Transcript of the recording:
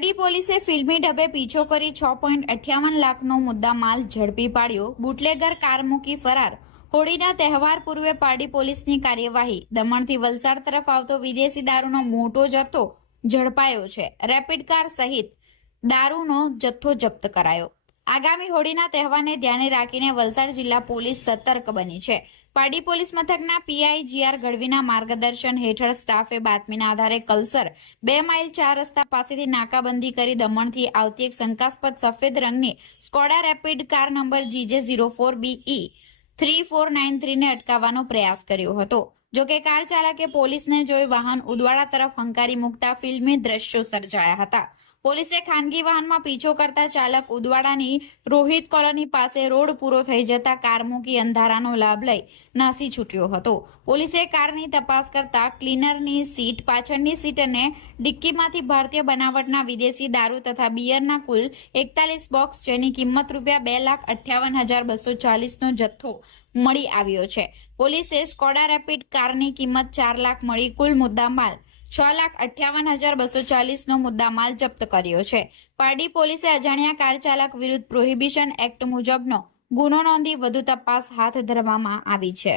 પારડી પોલીસે ફિલ્મી ઢબે પીછો કરી 6.58 લાખનો મુદ્દામાલ ઝડપી પાડ્યો। બુટલેગર કાર મૂકી ફરાર। હોળીના તહેવાર પૂર્વે પારડી પોલીસની કાર્યવાહી। દમણથી વલસાડ તરફ આવતો વિદેશી દારૂનો મોટો જથ્થો ઝડપાયો છે। રેપિડ કાર સહિત દારૂનો જથ્થો જપ્ત કરાયો। આગામી હોળીના તહેવારને ધ્યાને રાખીને વલસાડ જિલ્લા પોલીસ સતર્ક બની છે। પારડી પોલીસ મથકના પીઆઈ જીઆર ગઢવીના માર્ગદર્શન હેઠળ સ્ટાફે બાતમીના આધારે કલસર 2 માઇલ 4 રસ્તા પાસેથી નાકાબંધી કરી દમણથી આવતી એક શંકાસ્પદ સફેદ રંગની Skoda rapid car number GJ04BE 3493 ને અટકાવવાનો પ્રયાસ કર્યો હતો। જોકે કાર ચાલકે પોલીસને જોઈ વાહન ઉદવાડા તરફ હંકારી મૂકતા ફિલ્મી દ્રશ્યો સર્જાયા હતા। પોલીસે ખાનગી વાહનમાં પીછો કરતા ચાલક ઉદવાડાની રોહિત કોલોની પાસે રોડ પૂરો થઈ જતા કાર મૂકી અંધારાનો લાભ લઈ નાસી છૂટ્યો હતો। પોલીસે કારની તપાસ કરતા ક્લીનરની સીટ, પાછળની સીટ અને ડિક્કીમાંથી ભારતીય બનાવટના વિદેશી દારૂ તથા બિયરના કુલ 41 બોક્સ જેની કિંમત ₹2,58,240નો જથ્થો મળી આવ્યો છે। પોલીસે સ્કોડા રેપિડ કારની કિંમત 4 લાખ મળી કુલ મુદ્દામાલ ₹6,58,240નો મુદ્દામાલ જપ્ત કર્યો છે। પારડી પોલીસે અજાણ્યા કાર ચાલક વિરુદ્ધ પ્રોહિબિશન એક્ટ મુજબનો ગુનો નોંધી વધુ તપાસ હાથ ધરવામાં આવી છે।